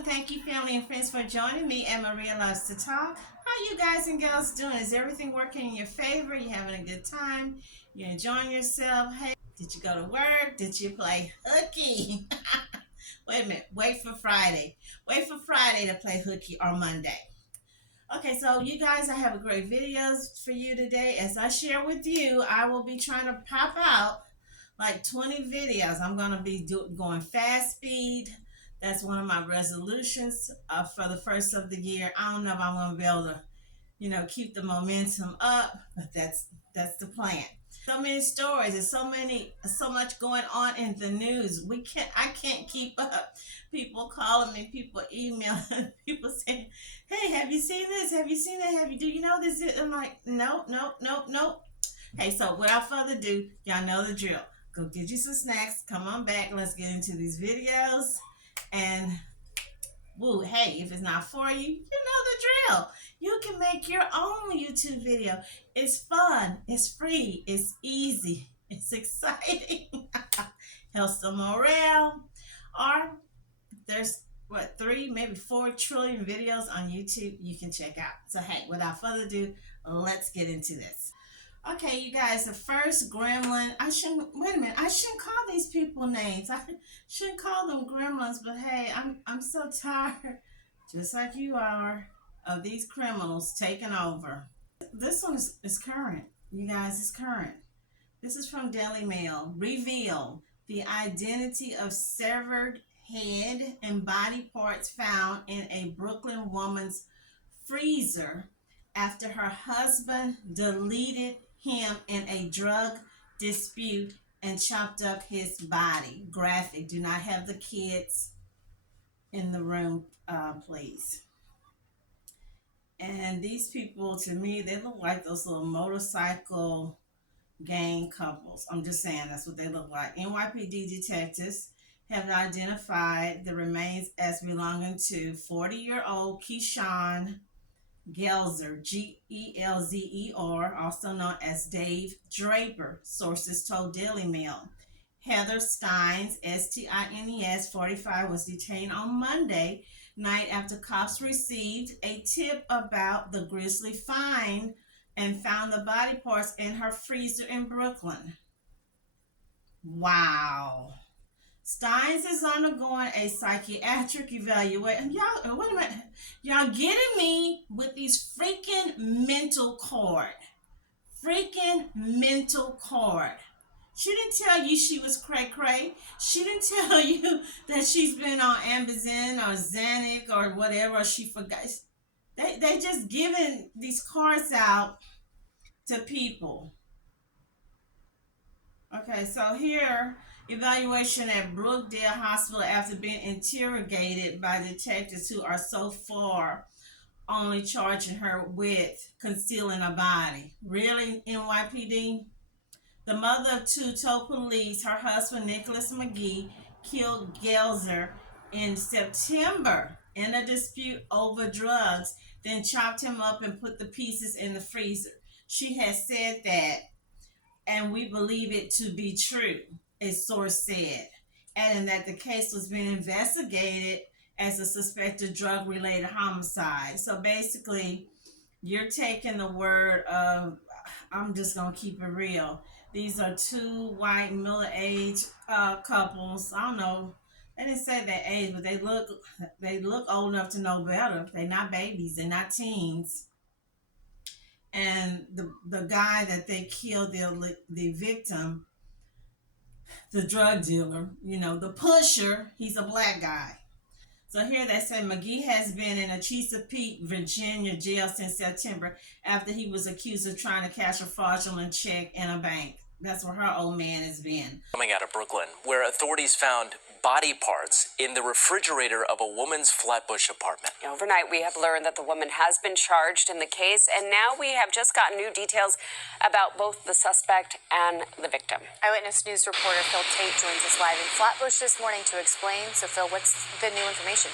and thank you, family and friends, for joining me and Maria Loves to Talk. How you guys and girls doing? Is everything working in your favor? You having a good time? You enjoying yourself? Hey, did you go to work? Did you play hooky? Wait a minute. Wait for Friday. Wait for Friday to play hooky or Monday. Okay, so you guys, I have a great videos for you today. As I share with you, I will be trying to pop out like 20 videos. I'm going to be going fast speed. That's one of my resolutions for the first of the year. I don't know if I'm going to be able to, keep the momentum up, but that's the plan. So many stories and so much going on in the news. I can't keep up. People calling me, people emailing, people saying, "Hey, have you seen this? Have you seen that? Do you know this?" I'm like, nope. Hey, so without further ado, y'all know the drill. Go get you some snacks. Come on back. Let's get into these videos. And woo, hey, if it's not for you, you know the drill. You can make your own YouTube video. It's fun. It's free. It's easy. It's exciting. Helps the morale. Or there's 3, maybe 4 trillion videos on YouTube you can check out. So hey, without further ado, let's get into this. Okay, you guys, the first gremlin, I shouldn't call these people names. I shouldn't call them gremlins, but hey, I'm so tired, just like you are, of these criminals taking over. This one is current, you guys, it's current. This is from Daily Mail. Reveal the identity of severed head and body parts found in a Brooklyn woman's freezer after her husband deleted him in a drug dispute and chopped up his body. Graphic. Do not have the kids in the room, please. And these people, to me, they look like those little motorcycle gang couples. I'm just saying, that's what they look like. NYPD detectives have identified the remains as belonging to 40-year-old Keyshawn Gelzer, Gelzer, also known as Dave Draper, sources told Daily Mail. Heather Stines, Stines, 45, was detained on Monday night after cops received a tip about the grisly find and found the body parts in her freezer in Brooklyn. Wow. Stines is undergoing a psychiatric evaluation. Y'all, wait a minute. Y'all getting me with these freaking mental card. Freaking mental card. She didn't tell you she was cray-cray. She didn't tell you that she's been on Ambien or Xanax or whatever. She forgot. They just giving these cards out to people. Okay, so here, evaluation at Brookdale Hospital after being interrogated by detectives who are so far only charging her with concealing a body. Really, NYPD? The mother of 2 told police her husband, Nicholas McGee, killed Gelzer in September in a dispute over drugs, then chopped him up and put the pieces in the freezer. She has said that, and we believe it to be true, a source said, adding that the case was being investigated as a suspected drug-related homicide. So basically, you're taking the word of, I'm just going to keep it real. These are 2 white middle-aged couples. I don't know. They didn't say their age, but they look old enough to know better. They're not babies. They're not teens. And the guy that they killed, the victim, the drug dealer, the pusher, he's a black guy. So here they say McGee has been in a Chesapeake, Virginia jail since September after he was accused of trying to cash a fraudulent check in a bank. That's where her old man has been. Coming out of Brooklyn, where authorities found body parts in the refrigerator of a woman's Flatbush apartment. Overnight, we have learned that the woman has been charged in the case, and now we have just gotten new details about both the suspect and the victim. Eyewitness News reporter Phil Tate joins us live in Flatbush this morning to explain. So, Phil, what's the new information?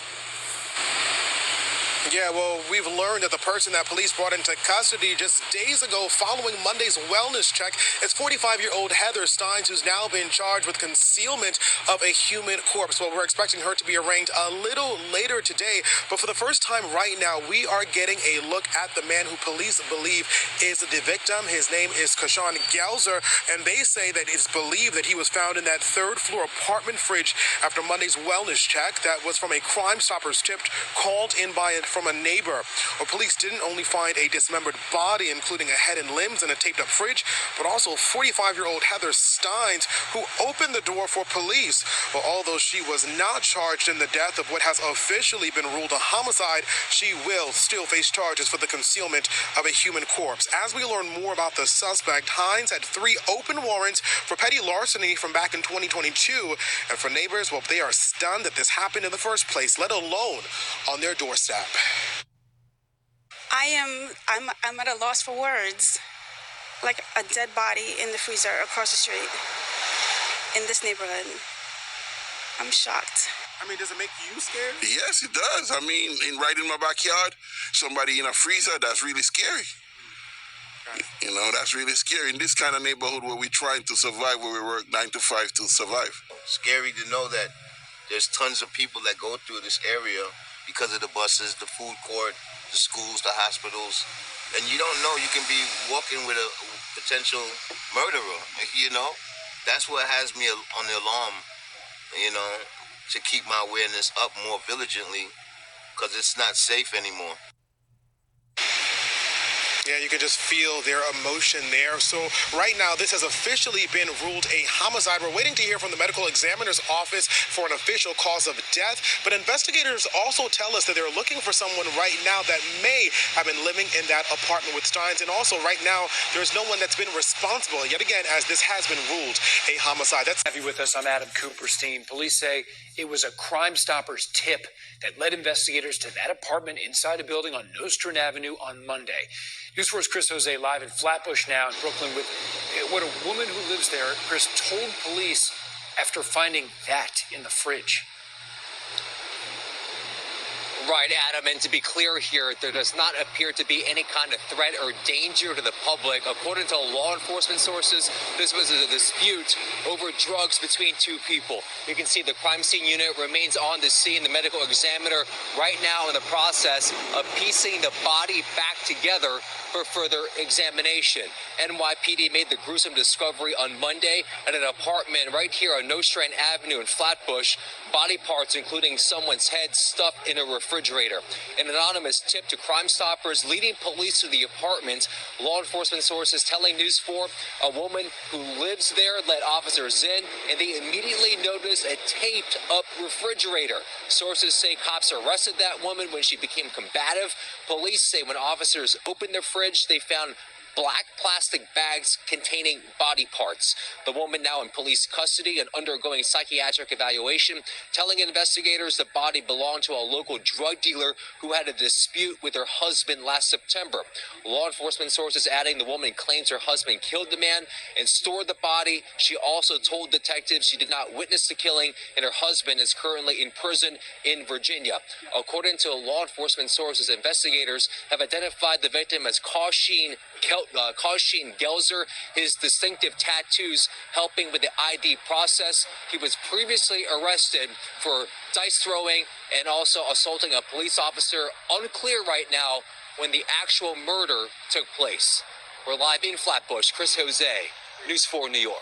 Yeah, well, we've learned that the person that police brought into custody just days ago following Monday's wellness check is 45-year-old Heather Stines, who's now been charged with concealment of a human corpse. Well, we're expecting her to be arraigned a little later today, but for the first time right now, we are getting a look at the man who police believe is the victim. His name is Kashawn Gelzer, and they say that it's believed that he was found in that third-floor apartment fridge after Monday's wellness check. That was from a Crime Stoppers tip called in from a neighbor. Well, police didn't only find a dismembered body, including a head and limbs in a taped-up fridge, but also 45-year-old Heather Stines, who opened the door for police. Well, although she was not charged in the death of what has officially been ruled a homicide, she will still face charges for the concealment of a human corpse. As we learn more about the suspect, Hines had 3 open warrants for petty larceny from back in 2022, and for neighbors, well, they are stunned that this happened in the first place, let alone on their doorstep. I'm at a loss for words. Like a dead body in the freezer across the street in this neighborhood. I'm shocked. I mean, does it make you scared? Yes, it does. I mean, right in my backyard, somebody in a freezer, that's really scary. You know, that's really scary. In this kind of neighborhood where we're trying to survive, where we work 9 to 5 to survive. Scary to know that there's tons of people that go through this area because of the buses, the food court, the schools, the hospitals. And you don't know, you can be walking with a potential murderer, you know? That's what has me on the alarm, you know, to keep my awareness up more diligently, because it's not safe anymore. Yeah, you can just feel their emotion there. So right now, this has officially been ruled a homicide. We're waiting to hear from the medical examiner's office for an official cause of death. But investigators also tell us that they're looking for someone right now that may have been living in that apartment with Stines. And also right now, there's no one that's been responsible yet again, as this has been ruled a homicide. That's Have you with us? I'm Adam Cooperstein. Police say it was a Crime Stoppers tip that led investigators to that apartment inside a building on Nostrand Avenue on Monday. News 4's Chris Jose live in Flatbush now in Brooklyn with what a woman who lives there, Chris, told police after finding that in the fridge. Right, Adam, and to be clear here, there does not appear to be any kind of threat or danger to the public. According to law enforcement sources, this was a dispute over drugs between 2 people. You can see the crime scene unit remains on the scene. The medical examiner right now in the process of piecing the body back together for further examination. NYPD made the gruesome discovery on Monday at an apartment right here on Nostrand Avenue in Flatbush. Body parts, including someone's head, stuffed in a refrigerator. An anonymous tip to Crime Stoppers leading police to the apartment. Law enforcement sources telling News 4 a woman who lives there let officers in, and they immediately noticed a taped up refrigerator. Sources say cops arrested that woman when she became combative. Police say when officers opened the fridge, they found black plastic bags containing body parts. The woman now in police custody and undergoing psychiatric evaluation, telling investigators the body belonged to a local drug dealer who had a dispute with her husband last September. Law enforcement sources adding the woman claims her husband killed the man and stored the body. She also told detectives she did not witness the killing and her husband is currently in prison in Virginia. According to law enforcement sources, investigators have identified the victim as Kashawn Gelzer, his distinctive tattoos helping with the ID process. He was previously arrested for dice throwing and also assaulting a police officer. Unclear right now when the actual murder took place. We're live in Flatbush. Chris Jose, News 4 New York.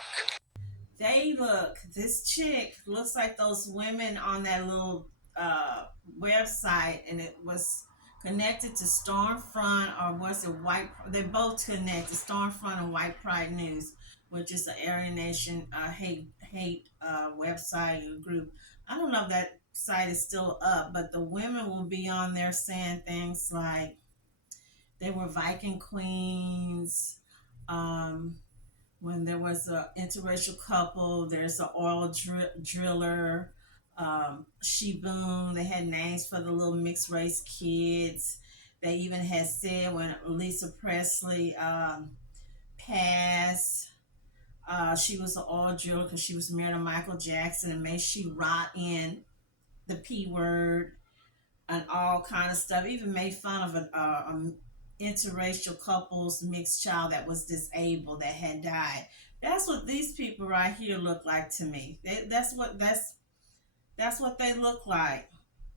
This chick looks like those women on that little website, and it was connected to Stormfront, or was it White? They're both connected, Stormfront and White Pride News, which is the Aryan Nation hate website and group. I don't know if that site is still up, but the women will be on there saying things like they were Viking queens. When there was an interracial couple, there's an oil driller, She-Boom. They had names for the little mixed race kids. They even had said when Lisa Presley passed, she was an oil driller because she was married to Michael Jackson, and may she rot in the P word. and all kind of stuff. Even made fun of a interracial couple's mixed child that was disabled that had died. That's what these people right here look like to me. That's what they look like.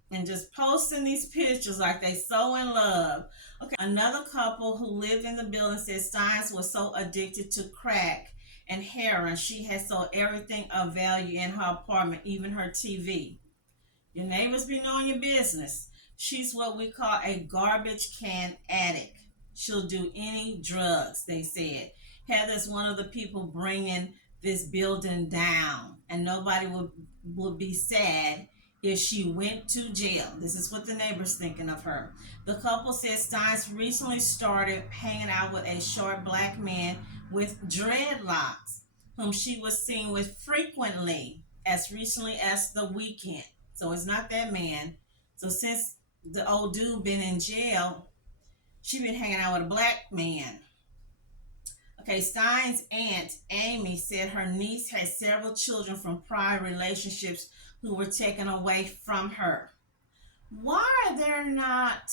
And just posting these pictures like they so in love. Okay, another couple who lived in the building said Stines was so addicted to crack and heroin, she had sold everything of value in her apartment, even her TV. Your neighbors be knowing your business. She's what we call a garbage can addict. She'll do any drugs, they said. Heather's one of the people bringing this building down, and nobody would be sad if she went to jail. This is what the neighbors thinking of her. The couple said Steins recently started hanging out with a short black man with dreadlocks, whom she was seen with frequently as recently as the weekend. So it's not that man. So since the old dude been in jail, she been hanging out with a black man. Okay, Stein's aunt, Amy, said her niece had several children from prior relationships who were taken away from her. Why are there not,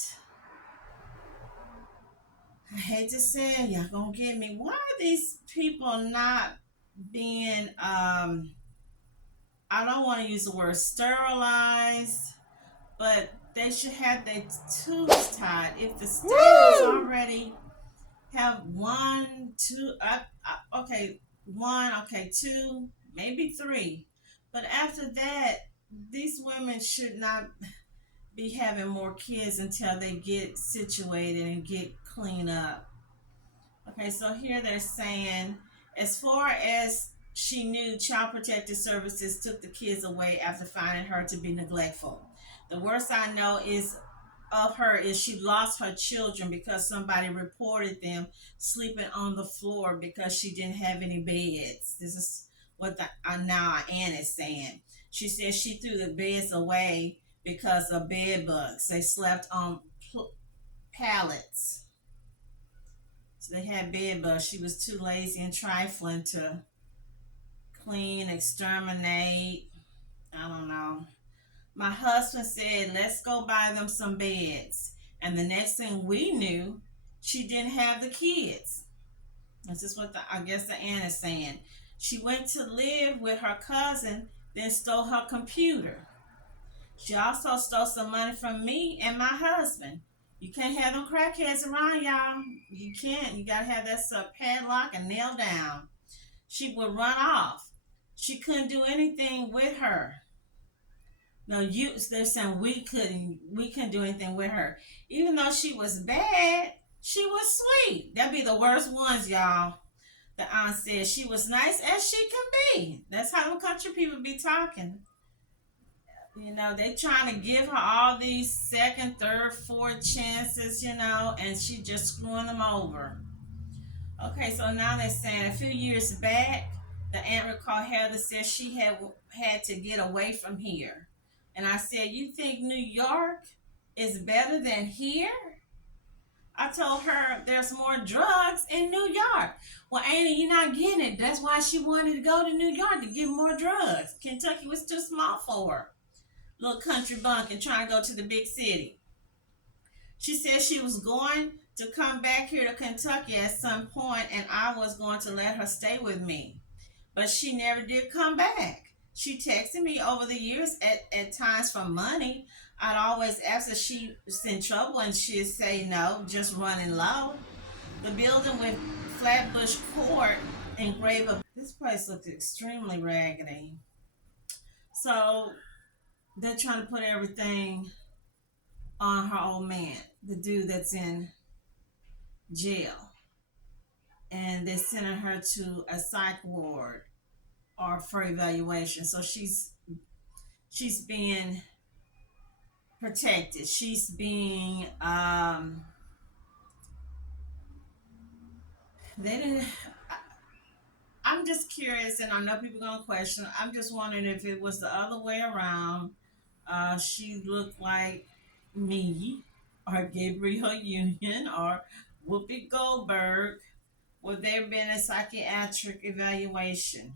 I hate to say it, y'all gonna get me, why are these people not being, I don't want to use the word sterilized, but they should have their tubes tied. If the state is already have one, two, okay, one, okay, two, maybe three. But after that, these women should not be having more kids until they get situated and get cleaned up. Okay, so here they're saying, as far as she knew, Child Protective Services took the kids away after finding her to be neglectful. The worst I know is of her is she lost her children because somebody reported them sleeping on the floor because she didn't have any beds. This is what now Ann is saying. She says she threw the beds away because of bed bugs. They slept on pallets. So they had bed bugs. She was too lazy and trifling to clean, exterminate. I don't know. My husband said, let's go buy them some beds. And the next thing we knew, she didn't have the kids. This is what I guess the aunt is saying. She went to live with her cousin, then stole her computer. She also stole some money from me and my husband. You can't have them crackheads around, y'all. You can't. You got to have that stuff padlocked and nailed down. She would run off. She couldn't do anything with her. No, they're saying we couldn't do anything with her. Even though she was bad, she was sweet. That'd be the worst ones, y'all. The aunt said she was nice as she can be. That's how them country people be talking. You know, they trying to give her all these second, third, fourth chances, you know, and she just screwing them over. Okay, so now they're saying a few years back, the aunt recalled Heather said she had to get away from here. And I said, you think New York is better than here? I told her there's more drugs in New York. Well, Annie, you're not getting it. That's why she wanted to go to New York to get more drugs. Kentucky was too small for her. Little country bumpkin trying to go to the big city. She said she was going to come back here to Kentucky at some point and I was going to let her stay with me. But she never did come back. She texted me over the years at times for money. I'd always ask her if she was in trouble and she'd say no, just running low. The building with Flatbush Court engraved up. This place looked extremely raggedy. So they're trying to put everything on her old man, the dude that's in jail. And they're sending her to a psych ward or for evaluation. So she's being protected. She's being I'm just curious, and I know people gonna question. I'm just wondering if it was the other way around. She looked like me, or Gabrielle Union, or Whoopi Goldberg. Would there been a psychiatric evaluation?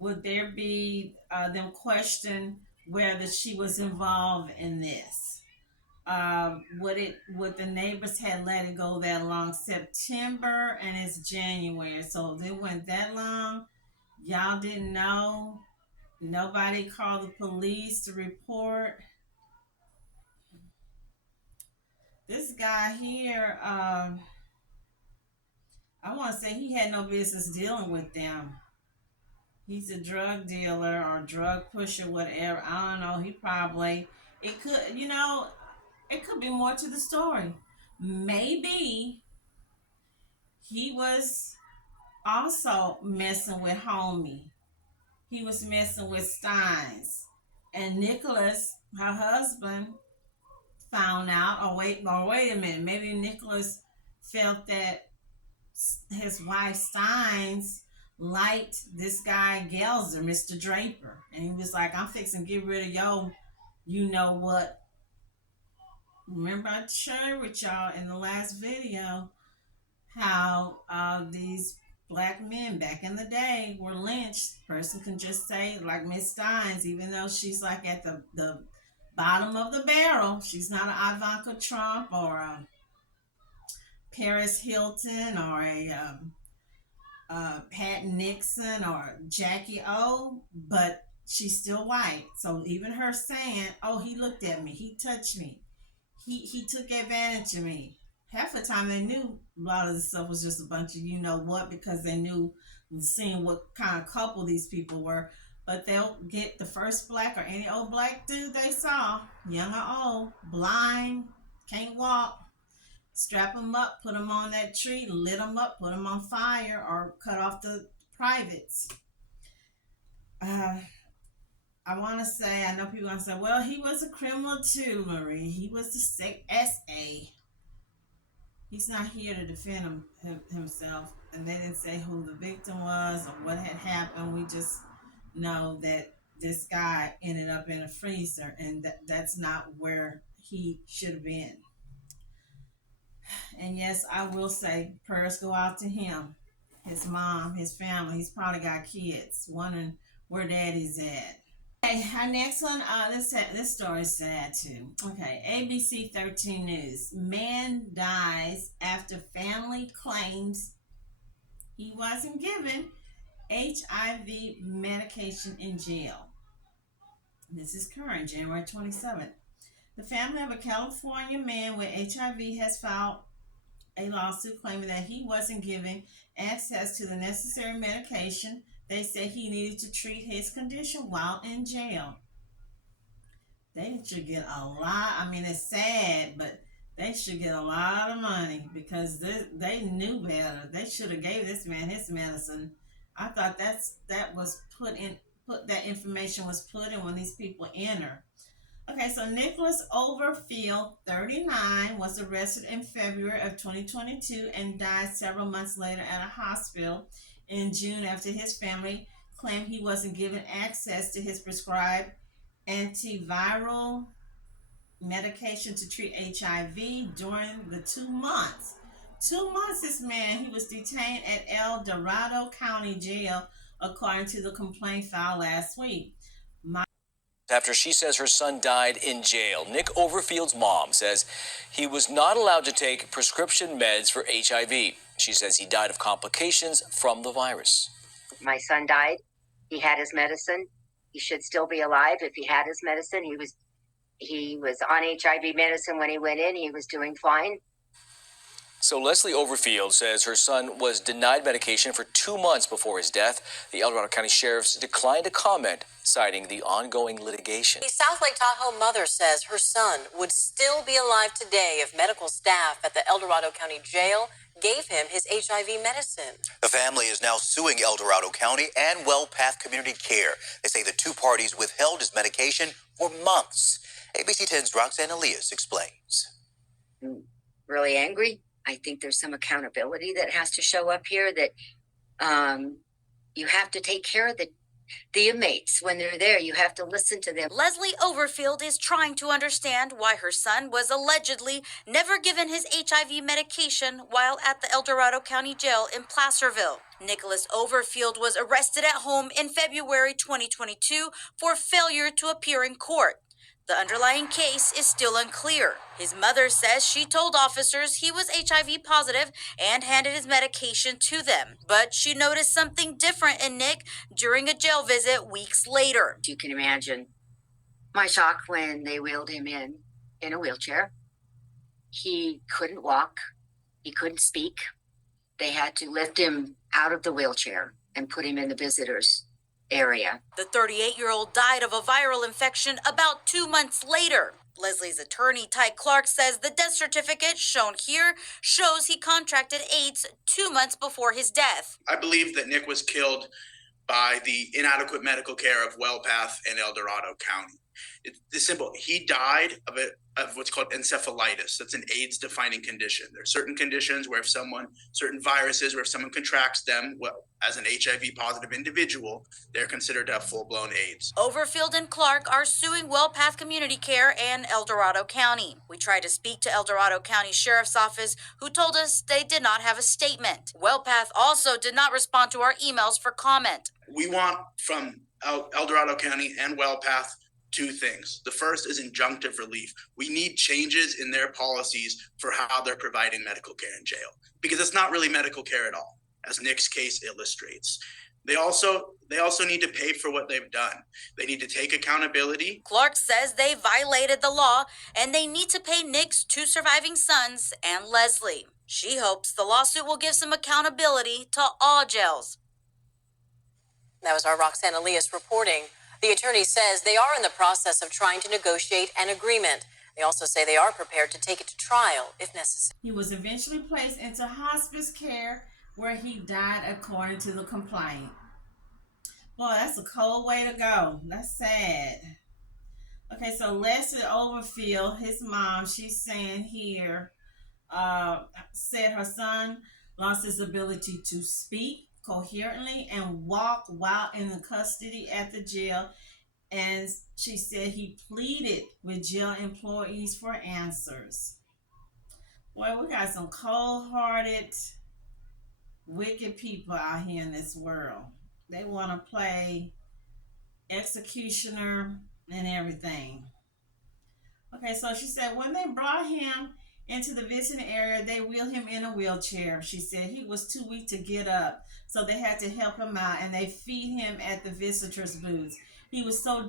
Would there be them question whether she was involved in this? what the neighbors had let it go that long. September and it's January, so if it went that long, y'all didn't know. Nobody called the police to report. This guy here, I want to say he had no business dealing with them. He's a drug dealer or drug pusher, whatever. I don't know. He probably, it could, it could be more to the story. Maybe he was also messing with homie. He was messing with Stines. And Nicholas, her husband, found out, wait a minute, maybe Nicholas felt that his wife Stines liked this guy Gelzer, Mr. Draper, and he was like, I'm fixing to get rid of yo, you know what. Remember I shared with y'all in the last video how these black men back in the day were lynched. Person can just say, like Miss Stines, even though she's like at the bottom of the barrel, she's not an Ivanka Trump or a Paris Hilton or a Pat Nixon or Jackie O, but she's still white. So even her saying, oh, he looked at me, he touched me, he took advantage of me. Half the time they knew a lot of this stuff was just a bunch of you know what, because they knew and seeing what kind of couple these people were. But they'll get the first black or any old black dude they saw, young or old, blind, can't walk, strap them up, put them on that tree, lit them up, put them on fire, or cut off the privates. I want to say, I know people are going to say, well, he was a criminal too, Marie. He was the SA. He's not here to defend himself. And they didn't say who the victim was or what had happened. We just know that this guy ended up in a freezer, and that's not where he should have been. And yes, I will say prayers go out to him, his mom, his family. He's probably got kids wondering where daddy's at. Okay, our next one, this story is sad too. Okay, ABC 13 News. Man dies after family claims he wasn't given HIV medication in jail. This is current, January 27th. The family of a California man with HIV has filed a lawsuit claiming that he wasn't given access to the necessary medication they said he needed to treat his condition while in jail. They should get a lot. I mean, it's sad, but they should get a lot of money because they knew better. They should have gave this man his medicine. I thought that information was put in when these people enter. Okay, so Nicholas Overfield, 39, was arrested in February of 2022 and died several months later at a hospital in June after his family claimed he wasn't given access to his prescribed antiviral medication to treat HIV during the 2 months. 2 months this man, he was detained at El Dorado County Jail, according to the complaint filed last week. After she says her son died in jail, Nick Overfield's mom says he was not allowed to take prescription meds for HIV. She says he died of complications from the virus. My son died. He had his medicine. He should still be alive if he had his medicine. He was on HIV medicine when he went in. He was doing fine. So Leslie Overfield says her son was denied medication for 2 months before his death. The El Dorado County Sheriff's declined to comment, citing the ongoing litigation. The South Lake Tahoe mother says her son would still be alive today if medical staff at the El Dorado County Jail gave him his HIV medicine. The family is now suing El Dorado County and WellPath Community Care. They say the two parties withheld his medication for months. ABC 10's Roxanne Elias explains. Really angry. I think there's some accountability that has to show up here, that you have to take care of the inmates when they're there. You have to listen to them. Leslie Overfield is trying to understand why her son was allegedly never given his HIV medication while at the El Dorado County Jail in Placerville. Nicholas Overfield was arrested at home in February 2022 for failure to appear in court. The underlying case is still unclear. His mother says she told officers he was HIV positive and handed his medication to them. But she noticed something different in Nick during a jail visit weeks later. You can imagine my shock when they wheeled him in a wheelchair. He couldn't walk. He couldn't speak. They had to lift him out of the wheelchair and put him in the visitors area. The 38-year-old died of a viral infection about 2 months later. Leslie's attorney, Ty Clark, says the death certificate shown here shows he contracted AIDS 2 months before his death. I believe that Nick was killed by the inadequate medical care of Wellpath and El Dorado County. It's simple. He died of what's called encephalitis. That's an AIDS-defining condition. There are certain conditions where certain viruses, where if someone contracts them, well, as an HIV-positive individual, they're considered to have full-blown AIDS. Overfield and Clark are suing Wellpath Community Care and El Dorado County. We tried to speak to El Dorado County Sheriff's Office, who told us they did not have a statement. Wellpath also did not respond to our emails for comment. We want from El Dorado County and Wellpath two things. The first is injunctive relief. We need changes in their policies for how they're providing medical care in jail, because it's not really medical care at all, as Nick's case illustrates. They also need to pay for what they've done. They need to take accountability. Clark says they violated the law and they need to pay Nick's 2 surviving sons and Leslie. She hopes the lawsuit will give some accountability to all jails. That was our Roxanne Elias reporting. The attorney says they are in the process of trying to negotiate an agreement. They also say they are prepared to take it to trial if necessary. He was eventually placed into hospice care where he died according to the complaint. Boy, that's a cold way to go. That's sad. Okay, so Leslie Overfield, his mom, she's saying here, said her son lost his ability to speak coherently and walk while in the custody at the jail, and she said he pleaded with jail employees for answers. Boy, we got some cold-hearted, wicked people out here in this world. They want to play executioner and everything. Okay, so she said when they brought him into the visiting area, they wheeled him in a wheelchair. She said he was too weak to get up, so they had to help him out, and they feed him at the visitors' booths. He was so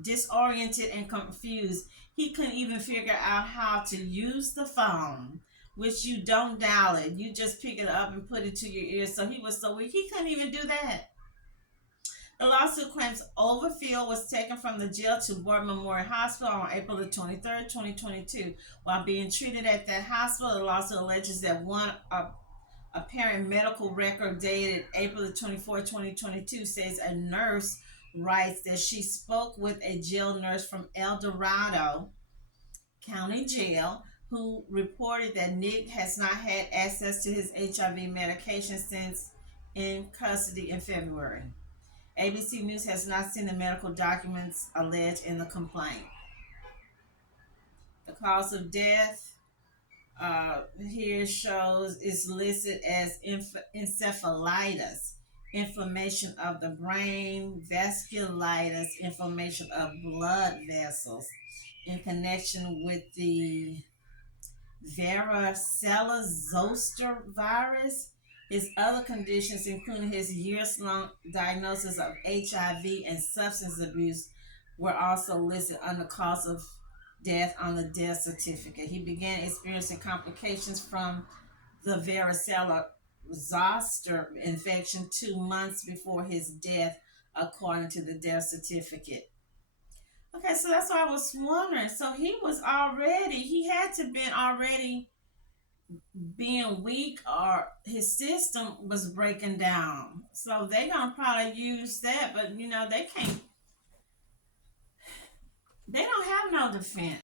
disoriented and confused, he couldn't even figure out how to use the phone, which you don't dial it. You just pick it up and put it to your ear. So he was so weak, he couldn't even do that. The lawsuit claims Overfield was taken from the jail to Ward Memorial Hospital on April the 23rd, 2022. While being treated at that hospital, the lawsuit alleges that one apparent medical record dated April the 24th, 2022 says a nurse writes that she spoke with a jail nurse from El Dorado County Jail who reported that Nick has not had access to his HIV medication since in custody in February. ABC News has not seen the medical documents alleged in the complaint. The cause of death here shows is listed as encephalitis, inflammation of the brain, vasculitis, inflammation of blood vessels in connection with the varicella-zoster virus. His other conditions, including his years-long diagnosis of HIV and substance abuse, were also listed under cause of death on the death certificate. He began experiencing complications from the varicella-zoster infection 2 months before his death, according to the death certificate. Okay, so that's why I was wondering. So he had to been already being weak, or his system was breaking down. So they're gonna probably use that, but they don't have no defense.